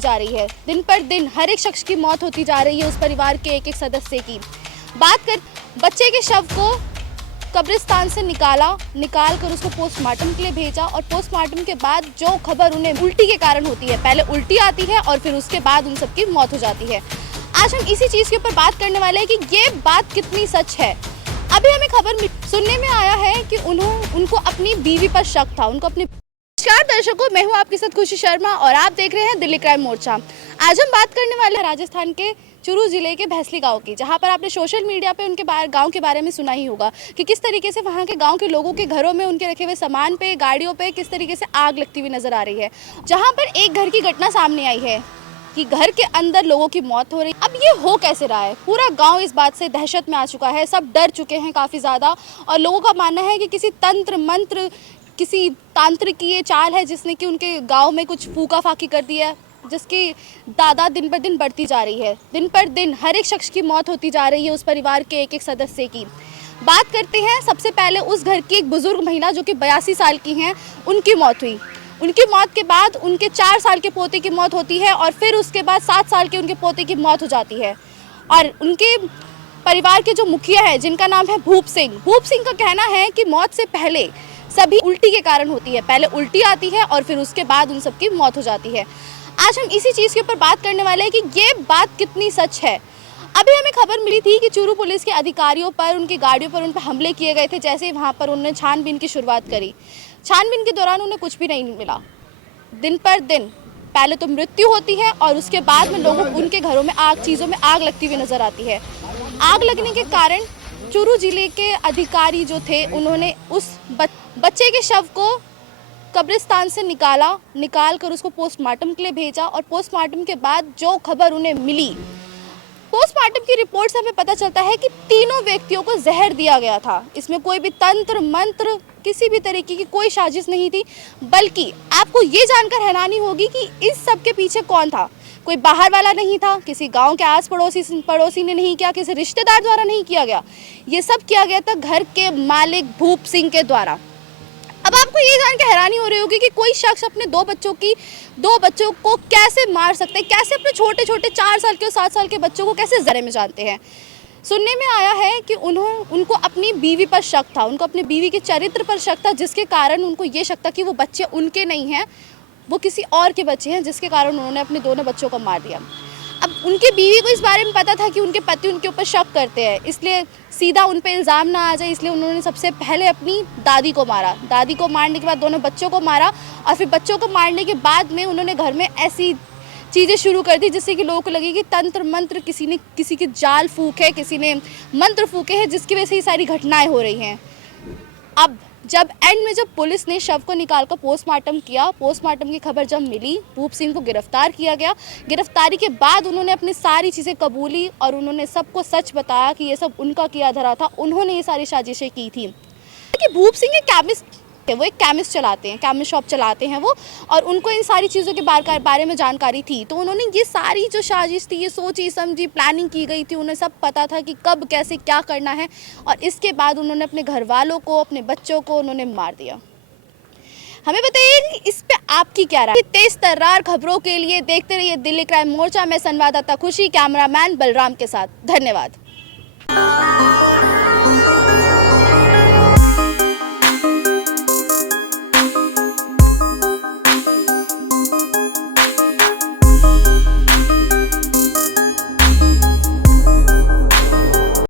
जा रही है। दिन पर दिन हर एक शख्स की मौत होती जा रही है उस परिवार के एक एक सदस्य की। बात कर बच्चे के शव को कब्रिस्तान से निकाल कर उसको पोस्टमार्टम के लिए भेजा और पोस्टमार्टम के बाद जो खबर उन्हें उल्टी के कारण होती है, पहले उल्टी आती है और फिर उसके बाद उन सबकी मौत हो जाती है। आज हम इसी चीज़ के ऊपर बात करने वाले हैं कि ये बात कितनी सच है। अभी हमें खबर सुनने में आया है कि उनको अपनी बीवी पर शक था, उनको अपनी। नमस्कार दर्शकों, मैं हूं आपके साथ खुशी शर्मा और आप देख रहे हैं दिल्ली क्राइम मोर्चा। आज हम बात करने वाले हैं राजस्थान के चूरू जिले के भैंसली गांव की, जहां पर आपने सोशल मीडिया पे उनके गांव के बारे में सुना ही होगा कि किस तरीके से वहां के गांव के लोगों के घरों में उनके रखे हुए सामान पे, गाड़ियों पे किस तरीके से आग लगती हुई नजर आ रही है। जहां पर एक घर की घटना सामने आई है कि घर के अंदर लोगों की मौत हो रही है। अब ये हो कैसे रहा है? पूरा गांव इस बात से दहशत में आ चुका है, सब डर चुके हैं काफ़ी ज़्यादा और लोगों का मानना है कि किसी तंत्र मंत्र, किसी तांत्रिक की ये चाल है जिसने कि उनके गांव में कुछ फूका फाकी कर दिया है, जिसकी तादाद दिन पर दिन बढ़ती जा रही है। दिन पर दिन हर एक शख्स की मौत होती जा रही है उस परिवार के एक एक सदस्य की। बात करते हैं सबसे पहले उस घर की एक बुजुर्ग महिला जो कि 82 साल की हैं, उनकी मौत हुई। उनकी मौत के बाद उनके 4 साल के पोते की मौत होती है और फिर उसके बाद 7 साल के उनके पोते की मौत हो जाती है। और उनके परिवार के जो मुखिया है, जिनका नाम है भूप सिंह का कहना है कि मौत से पहले सभी उल्टी के कारण होती है, पहले उल्टी आती है और फिर उसके बाद उन सबकी मौत हो जाती है। आज हम इसी चीज़ के ऊपर बात करने वाले हैं कि ये बात कितनी सच है। अभी हमें खबर मिली थी कि चूरू पुलिस के अधिकारियों पर, उनकी गाड़ियों पर उन पर हमले किए गए थे। जैसे ही वहाँ पर उन्होंने छानबीन की शुरुआत करी, छानबीन के दौरान उन्हें कुछ भी नहीं मिला। दिन पर दिन पहले तो मृत्यु होती है और उसके बाद में लोगों उनके घरों में चीज़ों में आग लगती हुई नजर आती है। आग लगने के कारण चूरू जिले के अधिकारी जो थे, उन्होंने उस बच्चे के शव को कब्रिस्तान से निकाल कर उसको पोस्टमार्टम के लिए भेजा और पोस्टमार्टम के बाद जो खबर उन्हें मिली, पोस्टमार्टम की रिपोर्ट से हमें पता चलता है कि तीनों व्यक्तियों को जहर दिया गया था। इसमें कोई भी तंत्र मंत्र, किसी भी तरीके की कोई साजिश नहीं थी, बल्कि आपको ये जानकर हैरानी होगी कि इस सब के पीछे कौन था। कोई बाहर वाला नहीं था, किसी गांव के आस पड़ोसी ने नहीं किया, किसी रिश्तेदार द्वारा नहीं किया गया। ये सब किया गया था घर के मालिक भूप सिंह के द्वारा। अब आपको ये जान के हैरानी हो रही होगी कि कोई शख्स अपने दो बच्चों को कैसे मार सकते हैं, कैसे अपने छोटे छोटे 4 साल के और 7 साल के बच्चों को कैसे जरे में जानते हैं। सुनने में आया है कि उनको अपनी बीवी पर शक था, उनको अपनी बीवी के चरित्र पर शक था, जिसके कारण उनको ये शक था कि वो बच्चे उनके नहीं हैं, वो किसी और के बच्चे हैं, जिसके कारण उन्होंने अपने दोनों बच्चों को मार दिया। अब उनकी बीवी को इस बारे में पता था कि उनके पति उनके ऊपर शक करते हैं, इसलिए सीधा उन पे इल्ज़ाम ना आ जाए, इसलिए उन्होंने सबसे पहले अपनी दादी को मारा। दादी को मारने के बाद दोनों बच्चों को मारा और फिर बच्चों को मारने के बाद में उन्होंने घर में ऐसी चीज़ें शुरू कर दी जिससे कि लोगों को लगे कि तंत्र मंत्र, किसी ने किसी की जाल फूके, किसी ने मंत्र फूके हैं, जिसकी वजह से ये सारी घटनाएँ हो रही हैं। अब जब एंड में पुलिस ने शव को निकालकर पोस्टमार्टम किया, पोस्टमार्टम की खबर जब मिली, भूप सिंह को गिरफ्तार किया गया। गिरफ्तारी के बाद उन्होंने अपनी सारी चीज़ें कबूली और उन्होंने सबको सच बताया कि ये सब उनका किया धरा था, उन्होंने ये सारी साजिशें की थी। कि भूप सिंह एक केमिस्ट थे, वो एक केमिस्ट चलाते हैं, केमिस्ट शॉप चलाते हैं वो, और उनको इन सारी चीज़ों के बारे में जानकारी थी। तो उन्होंने ये सारी जो साजिश थी, ये सोची समझी प्लानिंग की गई थी, उन्हें सब पता था कि कब कैसे क्या करना है, और इसके बाद उन्होंने अपने घर वालों को, अपने बच्चों को उन्होंने मार दिया। हमें बताइए कि इस पे आपकी क्या राय? तेज तर्रार खबरों के लिए देखते रहिए दिल्ली क्राइम मोर्चा में संवाददाता खुशी, कैमरामैन बलराम के साथ। धन्यवाद।